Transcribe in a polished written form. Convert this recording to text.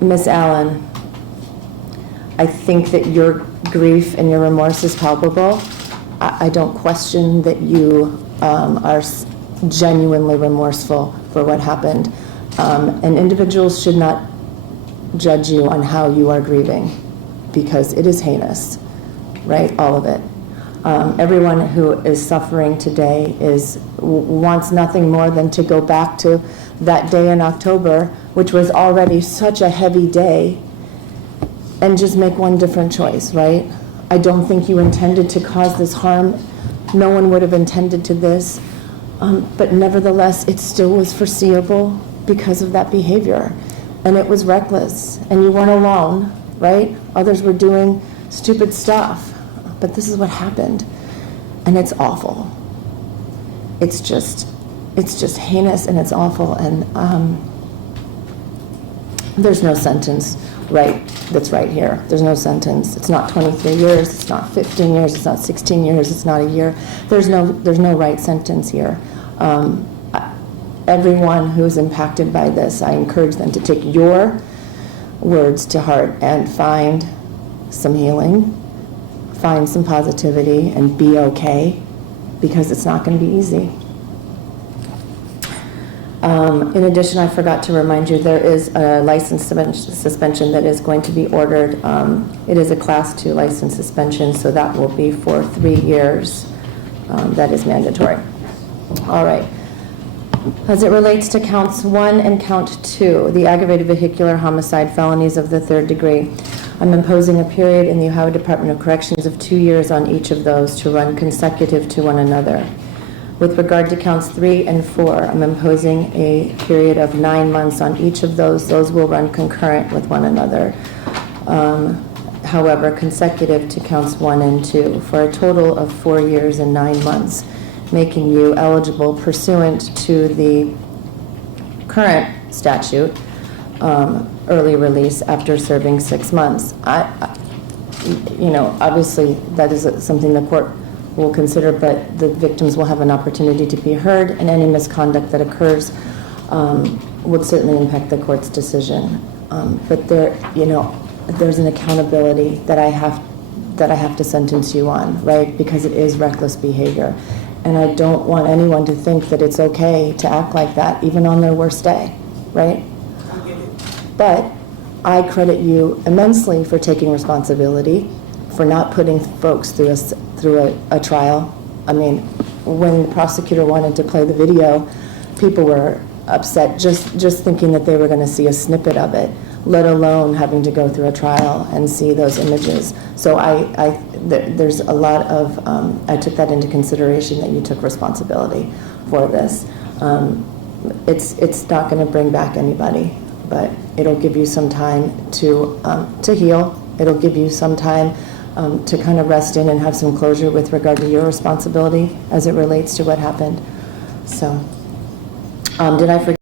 Miss Allen, I think that your grief and your remorse is palpable. I don't question that you are genuinely remorseful for what happened. And individuals should not judge you on how you are grieving, because it is heinous, right? All of it. Everyone who is suffering today wants nothing more than to go back to that day in October, which was already such a heavy day, and just make one different choice, right? I don't think you intended to cause this harm. No one would have intended to this. But nevertheless, it still was foreseeable because of that behavior. And it was reckless. And you weren't alone, right? Others were doing stupid stuff. But this is what happened. And it's awful. It's just heinous, and it's awful. And there's no sentence that's right here. There's no sentence. It's not 23 years. It's not 15 years. It's not 16 years. It's not a year. There's no right sentence here. Everyone who's impacted by this, I encourage them to take your words to heart and find some healing, find some positivity, and be okay, because it's not going to be easy. In addition, I forgot to remind you, there is a license suspension that is going to be ordered. It is a Class 2 license suspension, so that will be for 3 years. That is mandatory. All right. As it relates to counts 1 and count 2, the aggravated vehicular homicide felonies of the 3rd degree, I'm imposing a period in the Ohio Department of Corrections of 2 years on each of those to run consecutive to one another. With regard to counts 3 and 4, I'm imposing a period of 9 months on each of those. Those will run concurrent with one another. However, consecutive to counts 1 and 2, for a total of 4 years and 9 months, making you eligible pursuant to the current statute, early release after serving 6 months. Obviously that is something the court will consider, but the victims will have an opportunity to be heard, and any misconduct that occurs would certainly impact the court's decision. But there's an accountability that I have to sentence you on, right? Because it is reckless behavior. And I don't want anyone to think that it's okay to act like that, even on their worst day, right? I get it. But I credit you immensely for taking responsibility, for not putting folks through a trial. I mean, when the prosecutor wanted to play the video, people were upset just thinking that they were going to see a snippet of it, let alone having to go through a trial and see those images. So there's a lot of, I took that into consideration, that you took responsibility for this. It's not going to bring back anybody, but it'll give you some time to heal. It'll give you some time to kind of rest in and have some closure with regard to your responsibility as it relates to what happened. So, did I forget?